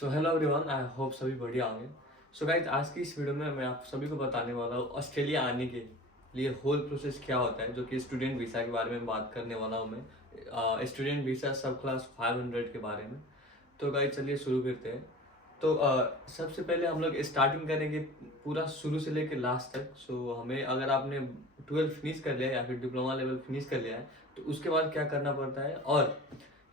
So hello everyone, I hope सभी बढ़िया होंगे। सो गाइज, आज की इस वीडियो में मैं आप सभी को बताने वाला हूँ ऑस्ट्रेलिया आने के लिए होल प्रोसेस क्या होता है, जो कि स्टूडेंट वीज़ा के बारे में बात करने वाला हूँ मैं। स्टूडेंट वीज़ा सब क्लास 500 के बारे में। तो गाइज चलिए शुरू करते हैं। तो सबसे पहले हम लोग स्टार्टिंग करेंगे पूरा शुरू से लेकर लास्ट तक। सो हमें, अगर आपने 12 फिनिश कर लिया है या फिर डिप्लोमा लेवल फिनिश कर लिया है, तो उसके बाद क्या करना पड़ता है और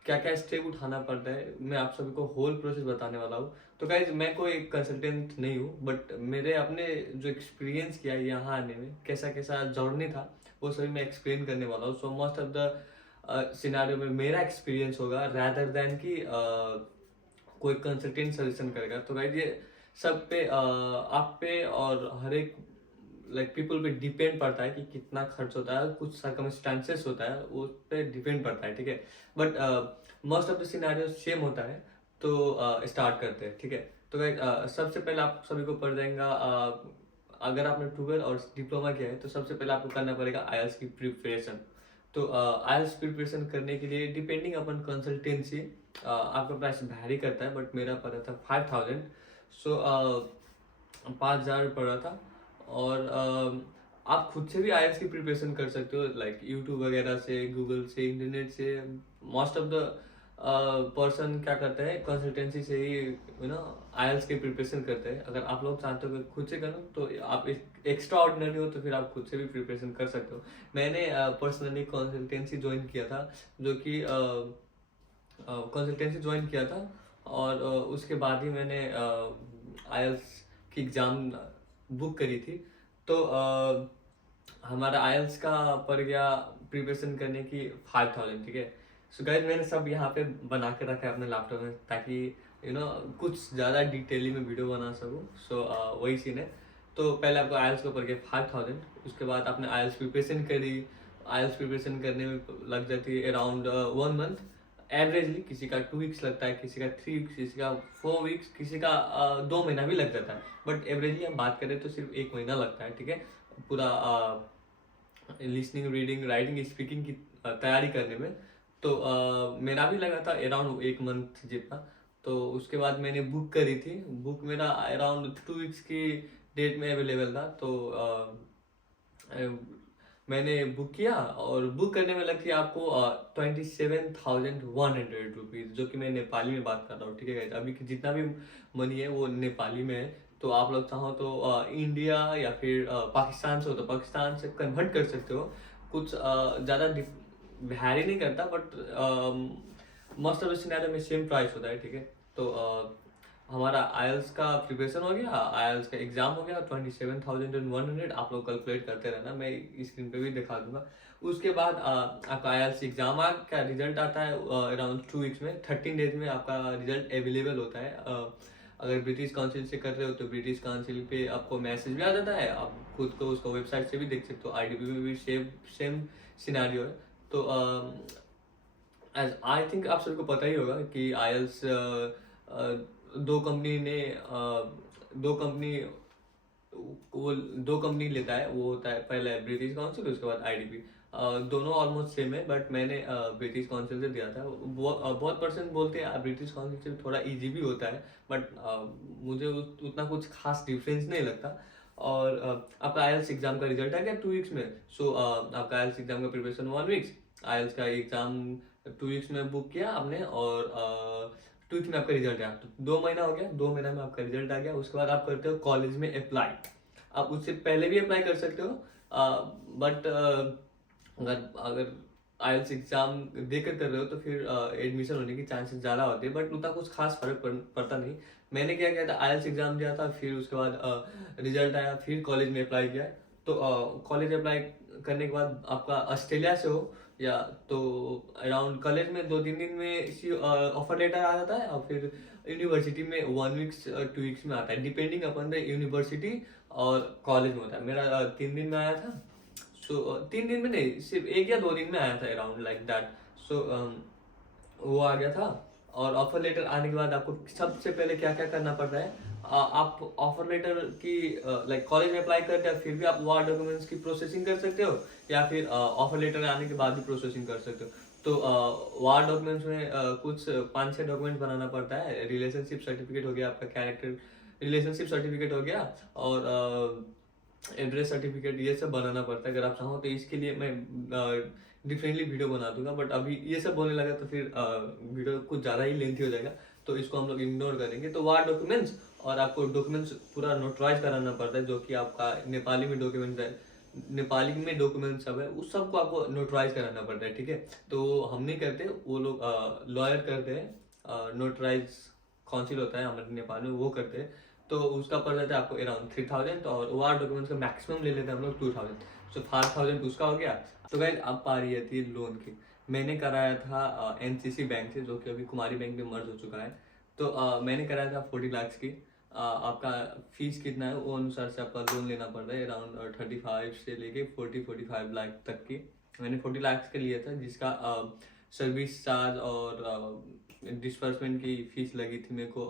क्या क्या स्टेप उठाना पड़ता है, मैं आप सभी को होल प्रोसेस बताने वाला हूँ। तो गाइज, मैं कोई एक कंसल्टेंट नहीं हूँ, बट मेरे अपने जो एक्सपीरियंस किया है यहाँ आने में, कैसा कैसा जर्नी था, वो सभी मैं एक्सप्लेन करने वाला हूँ। So most of the scenario में मेरा एक्सपीरियंस होगा रैदर देन कि कोई कंसल्टेंट सजेशन करेगा। तो गाइज, ये सब पे आप पे और हर एक पीपल पे डिपेंड पड़ता है कि कितना खर्च होता है, कुछ सर्कमस्टांसेस होता है, उस पे डिपेंड पड़ता है, ठीक है। But most of the scenario same होता है। तो स्टार्ट करते हैं, ठीक है। तो गाइस, सबसे पहले आप सभी को पड़ जाएगा, अगर आपने 12 और डिप्लोमा किया है तो सबसे पहले आपको करना पड़ेगा आईएलटीएस की प्रिपरेशन। तो आईएलटीएस प्रिपरेशन करने के लिए डिपेंडिंग अपन कंसल्टेंसी आपका प्राइस वैरी करता है, बट मेरा पड़ा था 5000। सो 5000 पड़ा था। और आप खुद से भी आईएलटीएस की प्रिपरेशन कर सकते हो, लाइक यूट्यूब वगैरह से, गूगल से, इंटरनेट से। मोस्ट ऑफ द पर्सन क्या करते हैं, कंसल्टेंसी से ही आईएलटीएस की प्रिपरेशन करते हैं। अगर आप लोग चाहते हो कि खुद से करो, तो आप एक्स्ट्रा ऑर्डिनरी हो तो फिर आप खुद से भी प्रिपरेशन कर सकते हो। मैंने पर्सनली कंसल्टेंसी ज्वाइन किया था, जो कि कंसल्टेंसी ज्वाइन किया था। और उसके बाद ही मैंने आईएलटीएस की एग्ज़ाम बुक करी थी। तो हमारा आईएलटीएस का पड़ गया प्रिपरेशन करने की 5000, ठीक है। सो गाइस, मैंने सब यहाँ पे बना के रखा है अपने लैपटॉप में, ताकि कुछ ज़्यादा डिटेली में वीडियो बना सकूँ। सो वही सीन है। तो पहले आपको आईएलटीएस का पड़ गया 5000। उसके बाद आपने आईएलटीएस प्रिपरेशन करी। आईएलटीएस प्रिपरेशन करने में लग जाती है अराउंड 1 मंथ एवरेजली। किसी का 2 वीक्स लगता है, किसी का 3 वीक्स, किसी का 4 वीक्स, किसी का 2 महीना भी लग जाता है। बट एवरेजली हम बात करें तो सिर्फ 1 महीना लगता है, ठीक है, पूरा लिसनिंग, रीडिंग, राइटिंग, स्पीकिंग की तैयारी करने में। तो मेरा भी लगा था अराउंड 1 मंथ जितना। तो उसके बाद मैंने बुक करी थी। बुक मेरा अराउंड 2 वीक्स की डेट में अवेलेबल था। तो मैंने बुक किया, और बुक करने में लगती है आपको 27,100 रुपीज़, जो कि मैं नेपाली में बात कर रहा हूँ, ठीक है। अभी जितना भी मनी है वो नेपाली में है। तो आप लोग चाहो तो इंडिया या फिर पाकिस्तान से हो तो पाकिस्तान से कन्वर्ट कर सकते हो। कुछ ज़्यादा वैरी नहीं करता, but most of the scenario में सेम प्राइस होता है, ठीक है। तो हमारा आईएलटीएस का प्रिपरेशन हो गया, आईएलटीएस का एग्जाम हो गया। 27,100 आप लोग कैलकुलेट करते रहना, मैं स्क्रीन पे भी दिखा दूंगा। उसके बाद आपका आईएलटीएस एग्जाम का रिजल्ट आता है अराउंड 2 वीक्स में। 13 डेज में आपका रिजल्ट अवेलेबल होता है। अगर ब्रिटिश काउंसिल से कर रहे हो तो ब्रिटिश काउंसिल पे आपको मैसेज भी आ जाता है। आप खुद को उसको वेबसाइट से भी देख सकते हो। आईडीपी में भी सेम सिनेरियो है। तो एज आई थिंक आप सबको पता ही होगा कि आईएलटीएस दो कंपनी ने दो कंपनी वो दो कंपनी लेता है। वो होता है पहले ब्रिटिश काउंसिल, उसके बाद आईडीपी। दोनों ऑलमोस्ट सेम है, बट मैंने ब्रिटिश काउंसिल से दिया था। बहुत पर्सन बोलते हैं ब्रिटिश काउंसिल से थोड़ा इजी भी होता है, बट मुझे उतना कुछ खास डिफरेंस नहीं लगता। और आपका आईएलटीएस एग्जाम का रिजल्ट आ गया 2 वीक्स में। सो आपका आईएलटीएस एग्जाम का प्रिपरेशन 1 वीक्स, आईएलटीएस का एग्जाम 2 वीक्स में बुक किया आपने, और 2 वीक में आपका रिजल्ट आया। तो 2 महीना हो गया, 2 महीना में आपका रिजल्ट आ गया। उसके बाद आप करते हो कॉलेज में अप्लाई। आप उससे पहले भी अप्लाई कर सकते हो, बट अगर अगर आईएलटीएस एग्जाम देकर कर रहे हो तो फिर एडमिशन होने की चांसेस ज़्यादा होते हैं, बट उतना कुछ खास फर्क पड़ता नहीं। मैंने क्या किया था, आईएलटीएस एग्जाम दिया था, फिर उसके बाद रिजल्ट आया, फिर कॉलेज में अप्लाई किया। तो कॉलेज अप्लाई करने के बाद आपका ऑस्ट्रेलिया से हो या तो अराउंड कॉलेज में 2-3 दिन में ऑफर लेटर आ जाता है, और फिर यूनिवर्सिटी में 1 वीक्स 2 वीक्स में आता है, डिपेंडिंग अपॉन द यूनिवर्सिटी और कॉलेज में होता है। मेरा 3 दिन में आया था। सो 3 दिन में नहीं, सिर्फ 1 या 2 दिन में आया था, अराउंड लाइक दैट। सो वो आ गया था। और ऑफर लेटर आने के बाद आपको सबसे पहले क्या क्या करना पड़ता है, आप ऑफर लेटर की लाइक कॉलेज में अप्लाई करते हैं, फिर भी आप वो डॉक्यूमेंट्स की प्रोसेसिंग कर सकते हो, या फिर ऑफर लेटर आने के बाद भी प्रोसेसिंग कर सकते हो। तो वार डॉक्यूमेंट्स में कुछ 5-6 डॉक्यूमेंट बनाना पड़ता है। रिलेशनशिप सर्टिफिकेट हो गया, आपका कैरेक्टर रिलेशनशिप सर्टिफिकेट हो गया, और एड्रेस सर्टिफिकेट, ये सब बनाना पड़ता है। अगर आप चाहो तो इसके लिए मैं डिफरेंटली वीडियो बना दूंगा, बट अभी ये सब बोलने लगा तो फिर वीडियो कुछ ज़्यादा ही लेंथी हो जाएगा, तो इसको हम लोग इग्नोर करेंगे। तो वार डॉक्यूमेंट्स, और आपको डॉक्यूमेंट्स पूरा नोटराइज कराना पड़ता है, जो कि आपका नेपाली में डॉक्यूमेंट है, नेपाली में डॉक्यूमेंट सब है, उस सब को आपको नोटराइज कराना पड़ता है, ठीक है। तो हम नहीं करते, वो लोग लॉयर करते हैं, नोटराइज काउंसिल होता है हमारे नेपाल में, वो करते हैं। तो उसका पड़ जाता है आपको अराउंड 3000, और वार डॉक्यूमेंट्स का मैक्सिमम ले लेते हैं हम लोग 2000, सो 5000 उसका हो गया। तो गाइस अब पारी आती है लोन की। मैंने कराया था एनसीसी बैंक से, जो कि अभी कुमारी बैंक में मर्ज हो चुका है। तो मैंने कराया था 40 लाख की। आपका फीस कितना है वो अनुसार से आपका लोन लेना पड़ता है, अराउंड 35 से लेके 45 लाख तक की। मैंने 40 लाख के लिया था, जिसका सर्विस चार्ज और डिस्बर्समेंट की फीस लगी थी मेरे को,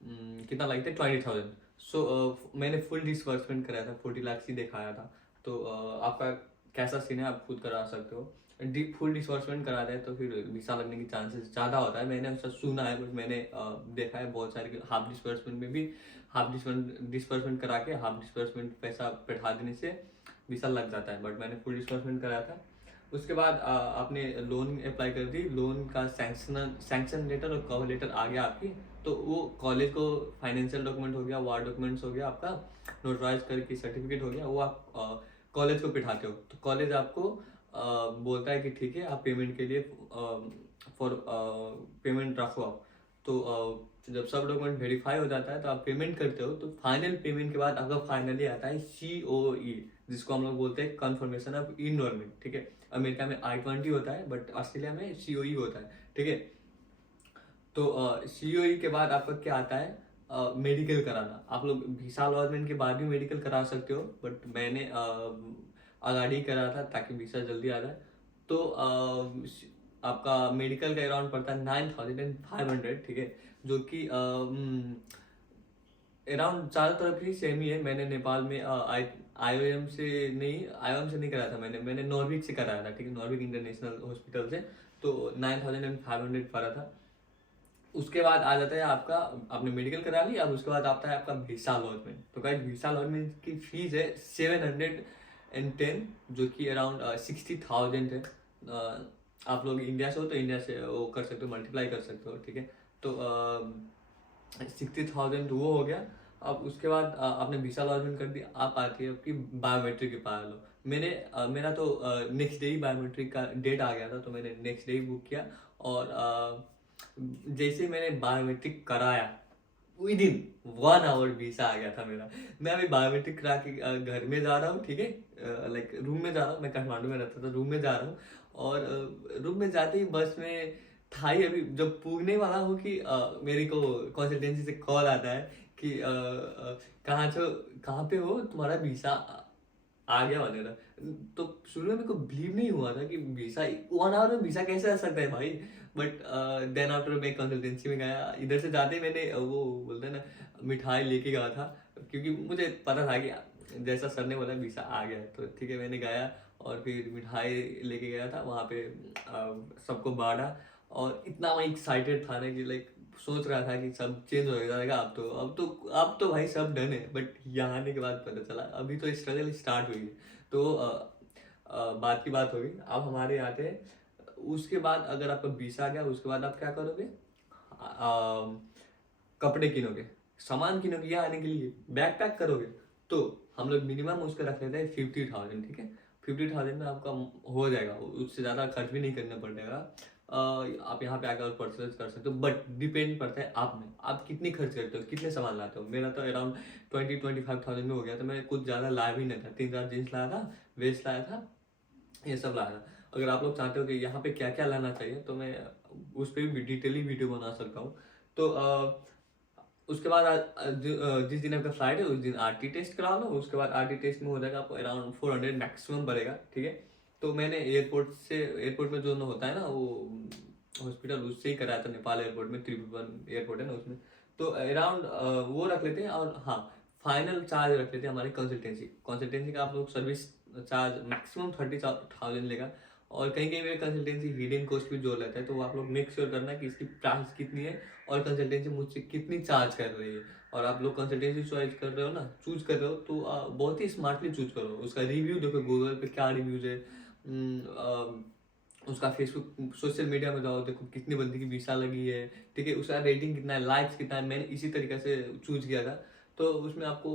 कितना लगी थी 20,000। सो मैंने फुल डिस्बर्समेंट कराया था, 40 लाख ही दिखाया था। तो आपका कैसा सीन है आप खुद करा सकते हो। फुल डिस्बर्समेंट करा रहे हैं तो फिर वीसा लगने की चांसेस ज़्यादा होता है, मैंने ऐसा सुना है, बट मैंने देखा है बहुत सारे हाफ डिस्बर्समेंट में भी, हाफ डिस्बर्समेंट करा के हाफ डिस्बर्समेंट पैसा बैठा देने से वीसा लग जाता है, बट मैंने फुल डिस्बर्समेंट कराया था। उसके बाद आपने लोन अप्लाई कर दी, लोन का सैंक्शन लेटर और कवर लेटर आ गया आपकी। तो वो कॉलेज को फाइनेंशियल डॉक्यूमेंट हो गया, वार डॉक्यूमेंट्स हो गया आपका, नोटराइज करके सर्टिफिकेट हो गया, वो आप कॉलेज को पिठाते हो। तो कॉलेज आपको बोलता है कि ठीक है आप पेमेंट के लिए फॉर पेमेंट रखो आप। तो जब सब डॉक्यूमेंट वेरीफाई हो जाता है तो आप पेमेंट करते हो। तो फाइनल पेमेंट के बाद आपका फाइनली आता है COE, जिसको हम लोग बोलते हैं कन्फर्मेशन ऑफ इनरोलमेंट, ठीक है। अमेरिका में I-20 होता है, बट ऑस्ट्रेलिया में COE होता है, ठीक है। तो COE के बाद आपका क्या आता है, मेडिकल कराना। आप लोग वीसा अलॉटमेंट के बाद भी मेडिकल करा सकते हो, बट मैंने अगाड़ी करा था ताकि वीसा जल्दी आ जाए। तो आपका मेडिकल का अराउंड पड़ता है 9,500, ठीक है, जो कि अराउंड चारों तरफ ही सेम ही है। मैंने नेपाल में IOM से नहीं कराया था, मैंने नॉर्विक से कराया था, ठीक है, नॉर्विक इंटरनेशनल हॉस्पिटल से। तो 9,500 पड़ा था। उसके बाद आ जाता है आपका, आपने मेडिकल करा लिया, अब उसके बाद आता है आपका वीसा अलॉटमेंट। तो गाइस वीसा अलॉटमेंट की फीस है 710, जो कि अराउंड 60,000 है। आप लोग इंडिया से हो तो इंडिया से वो कर सकते हो, मल्टीप्लाई कर सकते हो, ठीक है। तो 60,000 वो हो गया। अब उसके बाद आपने वीसा लॉन्चमेंट कर दिया, आप आती है आपकी बायोमेट्रिक की पाया लो। मेरा तो नेक्स्ट डे ही बायोमेट्रिक का डेट आ गया था, तो मैंने नेक्स्ट डे ही बुक किया। और जैसे ही मैंने बायोमेट्रिक कराया, वही दिन 1 आवर वीसा आ गया था मेरा। मैं अभी बायोमेट्रिक करा के घर में जा रहा हूँ, ठीक है, लाइक रूम में जा रहा हूँ। मैं काठमांडू में रहता था, रूम में जा रहा हूँ, और रूम में जाते ही बस में था ही, अभी जब पूछने वाला हूँ कि मेरे को कंसल्टेंसी से कॉल आता है कि कहाँ पे हो, तुम्हारा वीसा आ गया वगैरह। तो शुरू में मेरे को बिलीव नहीं हुआ था कि वीसा 1 आवर में वीसा कैसे आ सकता है भाई। बट देन आफ्टर मैं कंसल्टेंसी में गया, इधर से जाते ही मैंने वो बोलते हैं ना मिठाई लेके गया था, क्योंकि मुझे पता था कि जैसा सर ने बोला वीसा आ गया, तो ठीक है मैंने गया और फिर मिठाई लेके गया था वहाँ पे, सबको बांटा। और इतना मैं एक्साइटेड था ना कि लाइक सोच रहा था कि सब चेंज हो जाएगा, अब तो भाई सब डन है। बट यहाँ आने के बाद पता चला अभी तो स्ट्रगल स्टार्ट हुई है। तो बात की बात होगी, अब हमारे आते हैं। उसके बाद अगर आपका वीसा आ गया, उसके बाद आप क्या करोगे, कपड़े किनोगे, सामान किनोगे, यहाँ आने के लिए बैग पैक करोगे। तो हम लोग मिनिमम उसका रख लेते हैं 50,000, ठीक है। 50,000 में आपका हो जाएगा, उससे ज़्यादा खर्च भी नहीं करना पड़ेगा। आप यहाँ पे आकर परचेज कर सकते हो, बट डिपेंड पड़ता है आप में, आप कितनी खर्च करते हो, कितने सामान लाते हो। मेरा तो अराउंड 20-25,000 में हो गया था। मैं कुछ ज़्यादा लाया भी नहीं था, 3-4 जीन्स लाया था, वेस्ट लाया था, ये सब लाया था। अगर आप लोग चाहते हो कि यहाँ पे क्या क्या लाना चाहिए, तो मैं उस पर भी डिटेली वीडियो बना सकता हूँ। तो उसके बाद जिस दिन आपका फ्लाइट है उस दिन RT टेस्ट करा लो। उसके बाद RT टेस्ट में हो जाएगा आपको अराउंड 400 मैक्सिमम पड़ेगा, ठीक है। तो मैंने एयरपोर्ट में जो ना होता है ना वो हॉस्पिटल, उससे ही कराया था, नेपाल एयरपोर्ट में, त्रिभुवन एयरपोर्ट है ना उसमें। तो अराउंड वो रख लेते हैं। और हाँ, फाइनल चार्ज रख लेते हैं हमारी कंसल्टेंसी का। आप लोग सर्विस चार्ज मैक्सिमम 30,000 लेगा। और कहीं कहीं में कंसल्टेंसी हिडन कॉस्ट भी जोड़ लेता है, तो वो आप लोग मेक श्योर करना कि इसकी प्राइस कितनी है और कंसल्टेंसी मुझसे कितनी चार्ज कर रही है। और आप लोग कंसल्टेंसी चॉइस कर रहे हो ना, चूज कर रहे हो, तो बहुत ही स्मार्टली चूज करो। उसका रिव्यू देखो गूगल पे क्या रिव्यूज है, उसका फेसबुक सोशल मीडिया में जाओ, देखो कितनी बंदी की वीसा लगी है, ठीक है, उसका रेटिंग कितना है, लाइक्स कितना है। मैंने इसी तरीके से चूज किया था, तो उसमें आपको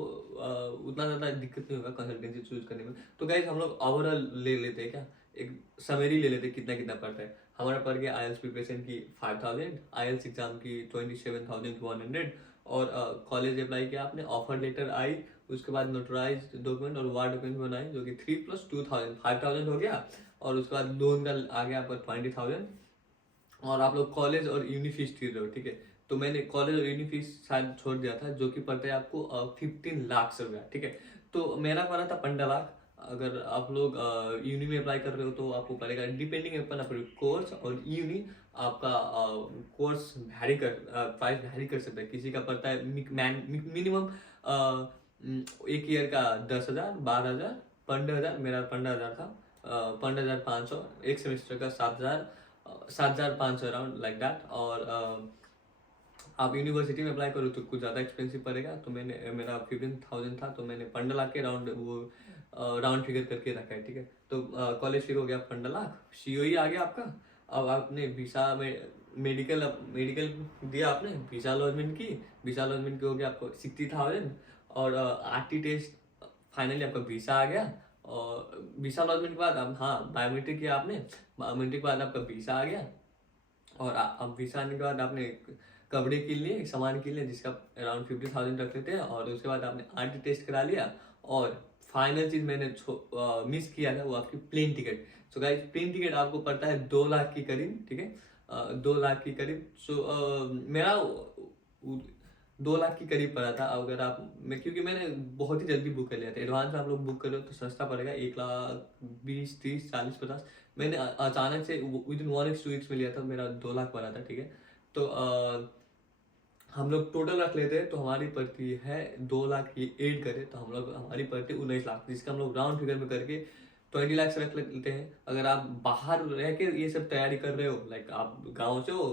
उतना ज़्यादा दिक्कत नहीं होगा कंसल्टेंसी चूज करने में। तो गाइज हम लोग ओवरऑल ले लेते हैं क्या, एक समरी ले लेते हैं कितना कितना पड़ता है। हमारा पड़ गया आईएल्स प्रिपरेशन की 5000, आईएल्स एग्जाम की 27,100, और कॉलेज अप्लाई किया आपने, ऑफर लेटर आई, उसके बाद नोटराइज डॉक्यूमेंट और वार्ड डॉक्यूमेंट बनाए, जो कि 3+2,000 5,000 हो गया। और उसके बाद लोन का आ गया आपका 20,000। और आप लोग कॉलेज और यूनी फीस दे रहे हो, ठीक है। तो मैंने कॉलेज और यूनी फीस शायद छोड़ दिया था, जो कि पड़ता है आपको 15 लाख से रुपया, ठीक है। तो मेरा पड़ा था 15 लाख। अगर आप लोग यूनी में अप्लाई कर रहे हो तो आपको पड़ेगा, डिपेंडिंग अपन अपने कोर्स और यूनी, आपका कोर्स वैरी कर प्राइस वैरी कर सकता है। किसी का पड़ता है मिनिमम एक ईयर का 10,000, 12,000, 15,000, मेरा 15,000 था, 15,500, एक सेमेस्टर का 7,500 अराउंड लाइक दैट। और आप यूनिवर्सिटी में अप्लाई करो तो कुछ ज़्यादा एक्सपेंसिव पड़ेगा। तो मेरा 15,000 था, तो मैंने 15 लाख के राउंड फिगर करके रखा है, ठीक है। तो कॉलेज फिर हो गया 15 लाख, सीओई आ गया आपका। अब आपने वीसा में मेडिकल मेडिकल दिया आपने, वीसा अलॉटमेंट की, वीसा अलॉटमेंट की हो गया आपको 60,000। और आरटी टेस्ट, फाइनली आपका वीसा आ गया। और वीसा अलॉटमेंट के बाद अब हाँ बायोमेट्रिक किया आपने, बायोमेट्रिक के बाद आपका वीसा आ गया। और अब वीसा आने के बाद आपने कपड़े के लिए, सामान के लिए, जिसका अराउंड 50,000 रख लेते हैं। और उसके बाद आपने आरटी टेस्ट करा लिया। और फाइनल चीज मैंने मिस किया था, वो आपकी plane ticket. So guys plane ticket आपको पड़ता है 2 लाख के करीब, ठीक है, 2 लाख के करीब। सो मेरा 2 लाख के करीब पड़ा था। अगर क्योंकि मैंने बहुत ही जल्दी बुक कर लिया था। एडवांस में आप लोग बुक करो तो सस्ता पड़ेगा, 1,20,000, 30,000, 40,000, 50,000। मैंने अचानक से विद इन 1 2 weeks में लिया था, मेरा 2 लाख पड़ा था, ठीक है। तो हम लोग टोटल रख लेते हैं, तो हमारी पड़ती है 2 लाख की एड करें तो हमारी पड़ती है 19 लाख, जिसका हम लोग राउंड फिगर में करके 20 लाख से रख लेते हैं। अगर आप बाहर रह के ये सब तैयारी कर रहे हो, लाइक आप गांव से हो,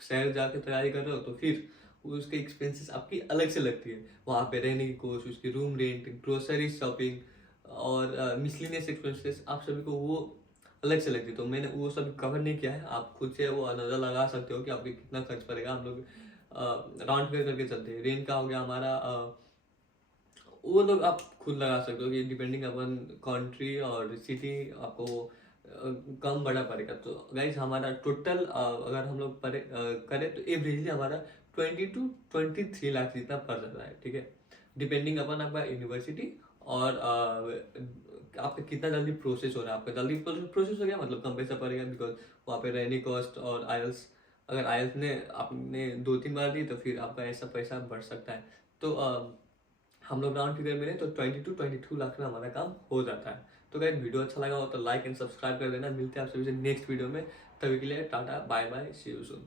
शहर जाके तैयारी कर रहे हो, तो फिर उसके एक्सपेंसेस आपकी अलग से लगती है। वहाँ पे रहने की कॉस्ट, उसकी रूम रेंट, ग्रोसरी शॉपिंग और मिसलिनियस एक्सपेंसेस, आप सभी को वो अलग से लगती है। तो मैंने वो सब कवर नहीं किया है, आप खुद से वो अंदाजा लगा सकते हो कि आपके कितना खर्च पड़ेगा। हम लोग राउंड फिगर करके चलते हैं। रेंट का हो गया हमारा, वो लोग आप खुद लगा सकते हो कि डिपेंडिंग अपन कंट्री और सिटी आपको कम बड़ा पड़ेगा। तो गाइज हमारा टोटल अगर हम लोग करें तो एवरेजली हमारा 20 to 23 लाख जितना पड़ जाता है, ठीक है, डिपेंडिंग अपन आपका यूनिवर्सिटी और आपका कितना जल्दी प्रोसेस हो रहा है। आपका जल्दी प्रोसेस हो गया मतलब कम पैसा पड़ेगा, बिकॉज वहाँ पे रहने कॉस्ट और आयल्स, अगर आयल्स ने आपने 2 3 बार दी तो फिर आपका ऐसा पैसा बढ़ सकता है। तो हम लोग राउंड फिगर मिले तो 20 to 22 लाख में हमारा काम हो जाता है। तो गाइस वीडियो अच्छा लगा हो तो लाइक एंड सब्सक्राइब कर देना। मिलते हैं आप सभी से नेक्स्ट वीडियो में, तभी के लिए tata bye bye, see you soon.